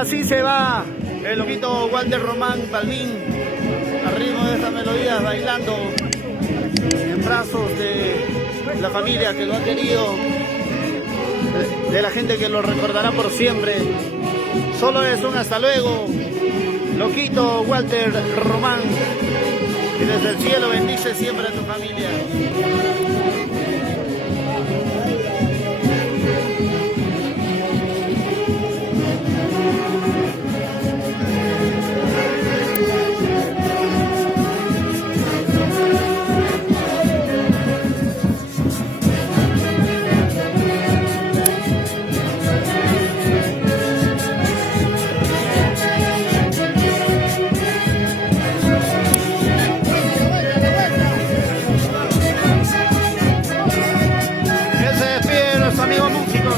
así se va el loquito Walter Román Balvin, al ritmo de estas melodías, bailando en brazos de la familia que lo ha querido, de la gente que lo recordará por siempre. Solo es un hasta luego, loquito Walter Román, y desde el cielo bendice siempre a tu familia. Amigos músicos,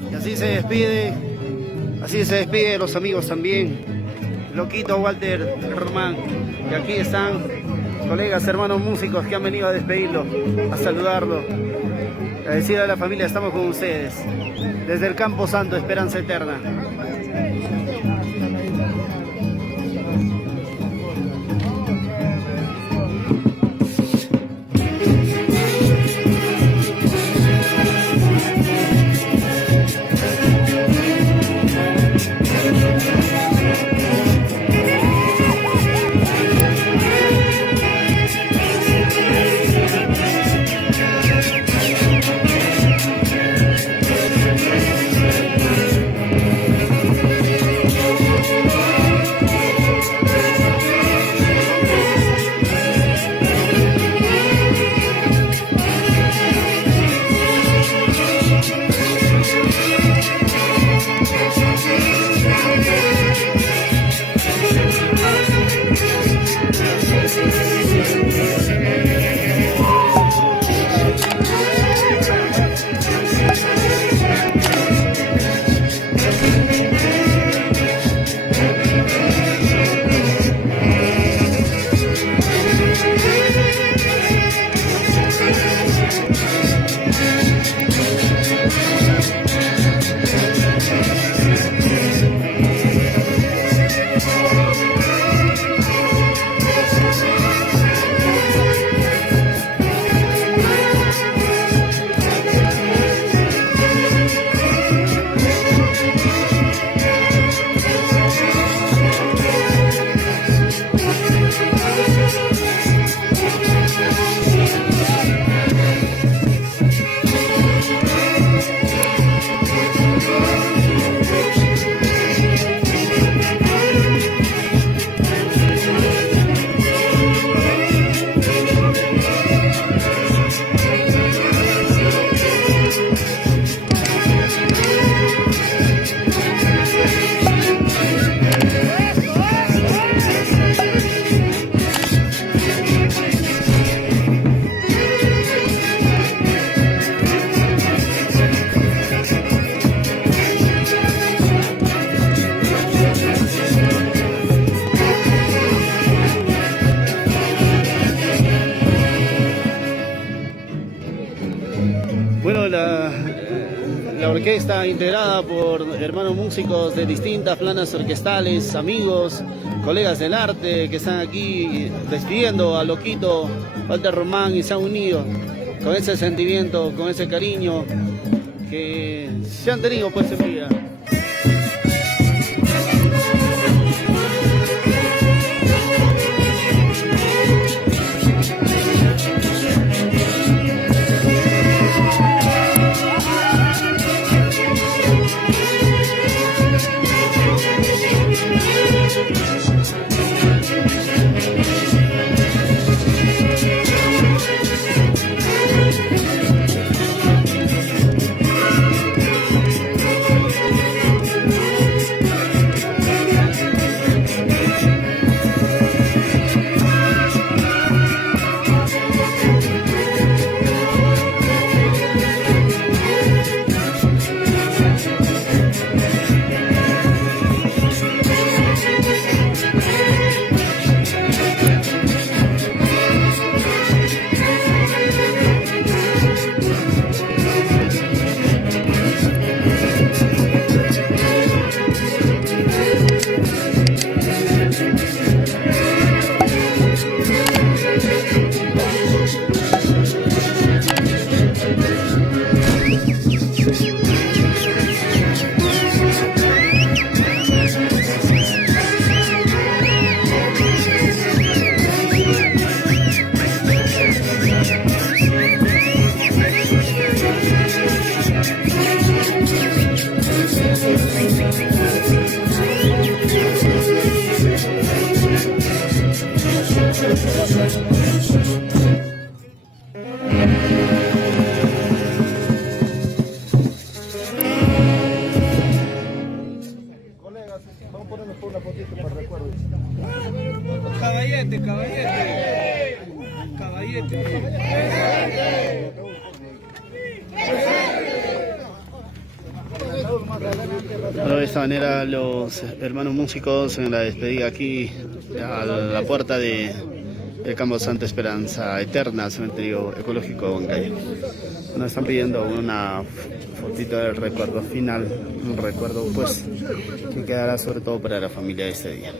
y así se despide los amigos también, loquito Walter Román. Y aquí están colegas, hermanos músicos que han venido a despedirlo, a saludarlo, a decirle a la familia: estamos con ustedes desde el Campo Santo, esperanza eterna. Bueno, la orquesta integrada por hermanos músicos de distintas planas orquestales, amigos, colegas del arte que están aquí despidiendo a loquito Walter Román, y se han unido con ese sentimiento, con ese cariño que se han tenido pues en vida. Colegas, vamos a ponernos por una fotito para recuerdo. Caballete, caballete. Caballete. Bueno, de esta manera los hermanos músicos en la despedida aquí a la puerta de el campo Santa Esperanza Eterna, cementerio ecológico de Huancayo. Nos están pidiendo una fotito del recuerdo final, un recuerdo pues que quedará sobre todo para la familia de este día.